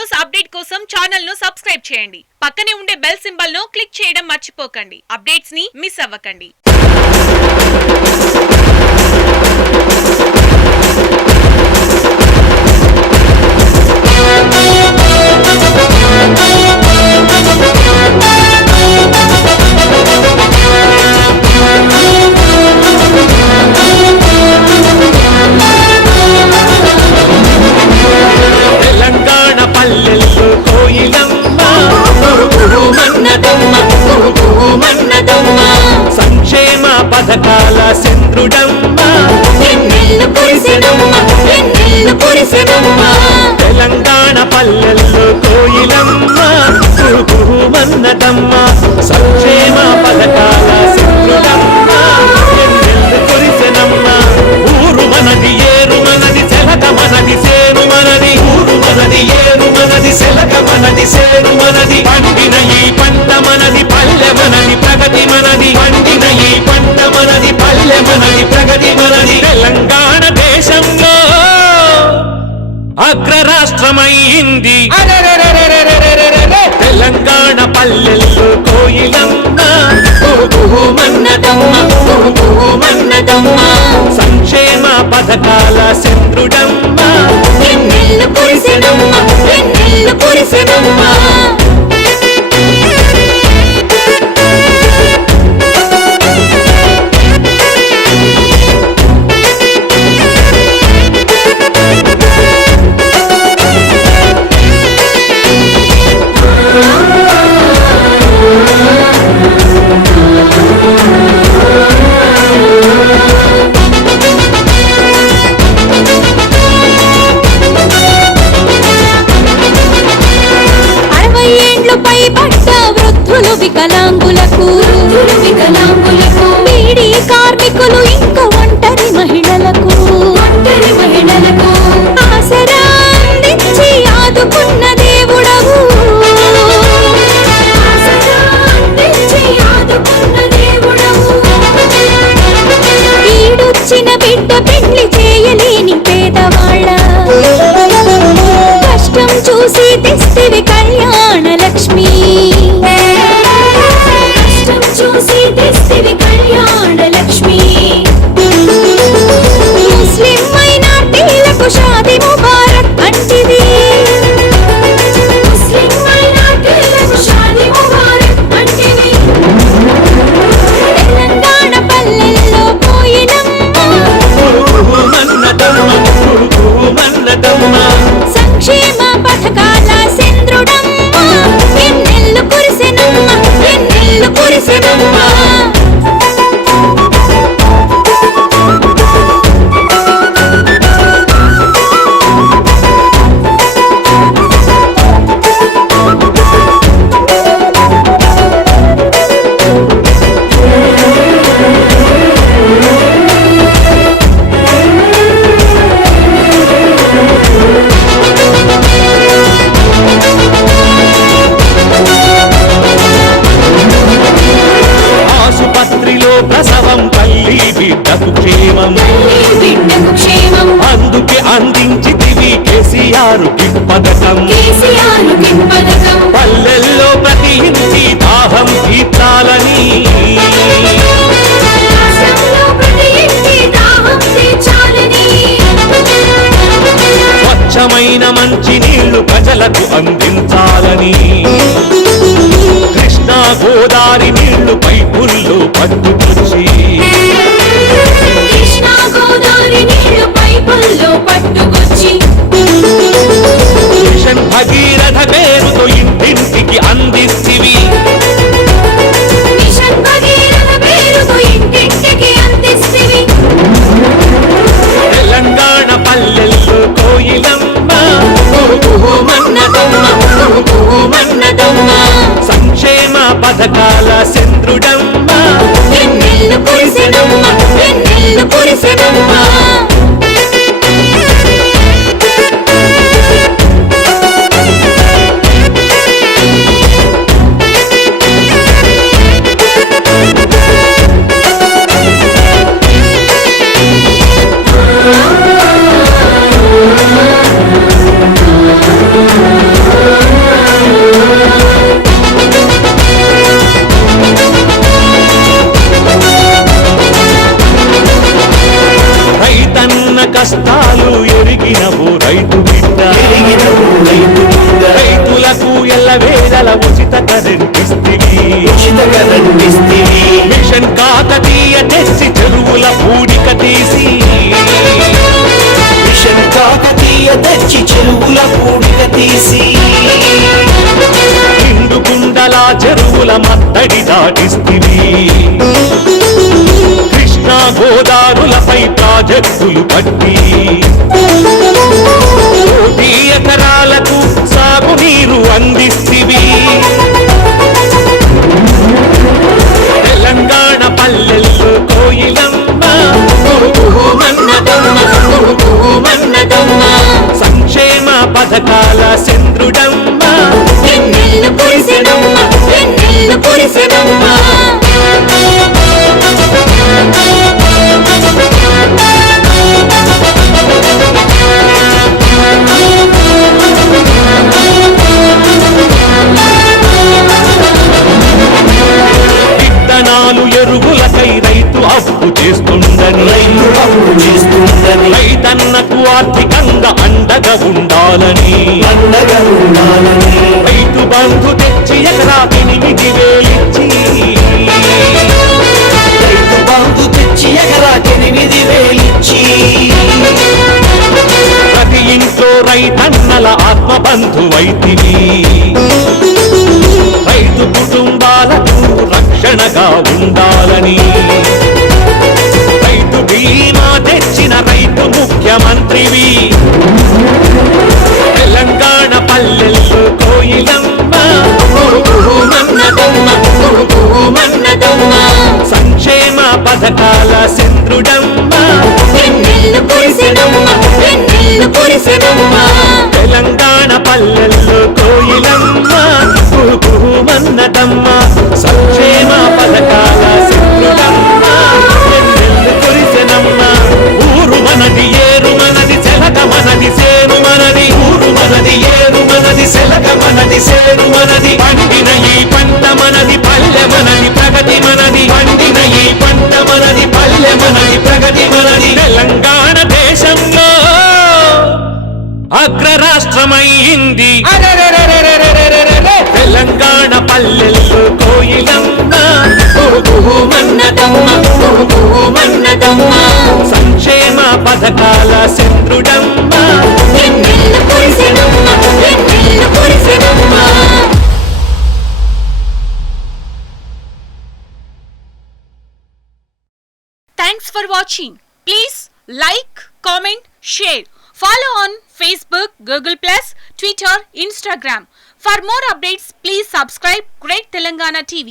News update కోసం channel ను subscribe చేయండి. పక్కనే ఉండే బెల్ సింబల్ ను క్లిక్ చేయడం మర్చిపోకండి. అప్డేట్స్ ని మిస్ అవ్వకండి. సంక్షేమ పథకాల చంద్రుడమ్మ తెలంగాణ పల్లెల్లో కోయిలమ్మ మన్నదమ్మ సంక్షేమ పథకాల చంద్రుడమ్మ ఎన్నెల్లు కురిసెనమ్మ ఊరు మనది ఏరు మనది సెలక మనది సేను మనది ఊరు మనది ఏరు మనది సెలక మనది సేను మనది పండిన ఈ పంట మనది పల్లె మనది ప్రగతి మనది పండిన ఈ పంట మనది పల్లె మనది ప్రగతి మనది తెలంగాణ దేశంలో అగ్రరాష్ట్రమైంది తెలంగాణ పల్లెల్లో కోయిలమ్మ సంక్షేమ పథకాల చంద్రుడమ్మ వికలాంగులకు బీడీ కార్మికులు ఇంకా ఒంటరి మహిళలకు ఆసరా అందించి ఆదుకున్న దేవుడవు ఈడొచ్చిన బిడ్డ పెళ్లి చేయలేని పేదవాళ్ళ కష్టం చూసి తెస్తివి కళ్యాణ లక్ష్మి ముస్లిం మైనార్టీలకు షాదీ ముబారక్ అంటిది తెలంగాణ పల్లెల్లో కోయిలమ్మ సంక్షేమ పథకాల చంద్రుడమ్మ ఎన్నెల్లు కురిసెనమ్మ ఎన్నెల్లు కురిసెనమ్మ ప్రసవం తల్లి బిడ్డకు క్షేమం అందుకే అందించితివి కేసీఆర్ పథకం పల్లెల్లో ప్రతి ఇంటి దాహం తీర్చాలని స్వచ్ఛమైన మంచి నీళ్లు ప్రజలకు అందించాలని కృష్ణా గోదావరి నీళ్లు పైపుల్లో పట్టుకొచ్చి మిషన్ భగీరథ పేరుతో ఇంటింటికి అందిస్తివి తెలంగాణ పల్లెల్లో కోయిలమ్మ సంక్షేమ పథకాల కష్టాలు ఎరిగిన ఓ రైతు బిడ్డ, రైతులకు ఎల్లవేళల ఉచిత కరెంట్ ఇస్తివి, మిషన్ కాకతీయ తెచ్చి చెరువుల పూడిక తీసి, మిషన్ కాకతీయ తెచ్చి చెరువుల పూడిక తీసి, నిండు కుండల చెరువుల మత్తడి దాటిస్తివి, కృష్ణా గోదావరులపై ప్రాజెక్టులు కట్టి, కోటి ఎకరాలకు సాగునీరు అందిస్తివి, తెలంగాణ పల్లెల్లో కోయిలమ్మ సంక్షేమ పథకాల చంద్రుడమ్మ, ఎన్నెల్లు కురిసెనమ్మ, ఎన్నెల్లు కురిసెనమ్మ. విత్తనాలు ఎరువులకై రైతు అప్పు చేస్తుందని, రైతన్నకు ఆర్థికంగా అండగా ఉండాలని, రైతు బంధు తెచ్చి ఎకరాకి 8,000 ఇచ్చి, రైతు బంధు తెచ్చి ఎకరాకి 8,000 ఇచ్చి, ప్రతి ఇంట్లో రైతన్నల ఆత్మబంధువైతివి, రైతు కుటుంబాలకు రక్షణగా ఉండాలని, రైతు బీమా తెచ్చిన రైతు ముఖ్యమంత్రివి, తెలంగాణ పల్లెల్లో కోయిలమ్మ సంక్షేమ పథకాల చంద్రుడమ్మ, ఎన్నెల్లు కురిసెనమ్మ, ఎన్నెల్లు కురిసెనమ్మ. తెలంగాణ పల్లెల్లో కోయిలమ్మ మన్నదమ్మ, సంక్షేమ పథకాల చంద్రుడమ్మ, ఎన్నెల్లు కురిసెనమ్మ. ఊరు మనది ఏరు మనది చెలక మనది సేను మనది, ఊరు మనది ఏరు మనది చెలక మనది సేను మనది, పండిన ఈ పంట మనది పల్లె మనది ప్రగతి మనది, పండిన ఈ పంట మనది పల్లె మనది ప్రగతి మనది. తెలంగాణ దేశంలో అగ్రరాష్ట్రమైంది తెలంగాణ పల్లెల్లో కోయిలమ్మ సంక్షేమ పథకాల చంద్రుడమ్మ, ఎన్నెల్లు కురిసెనమ్మ, ఎన్నెల్లు కురిసెనమ్మ. Thanks for watching. Please like, comment, share. Follow on Facebook, Google+, Twitter, Instagram. For more updates, please subscribe Great Telangana TV.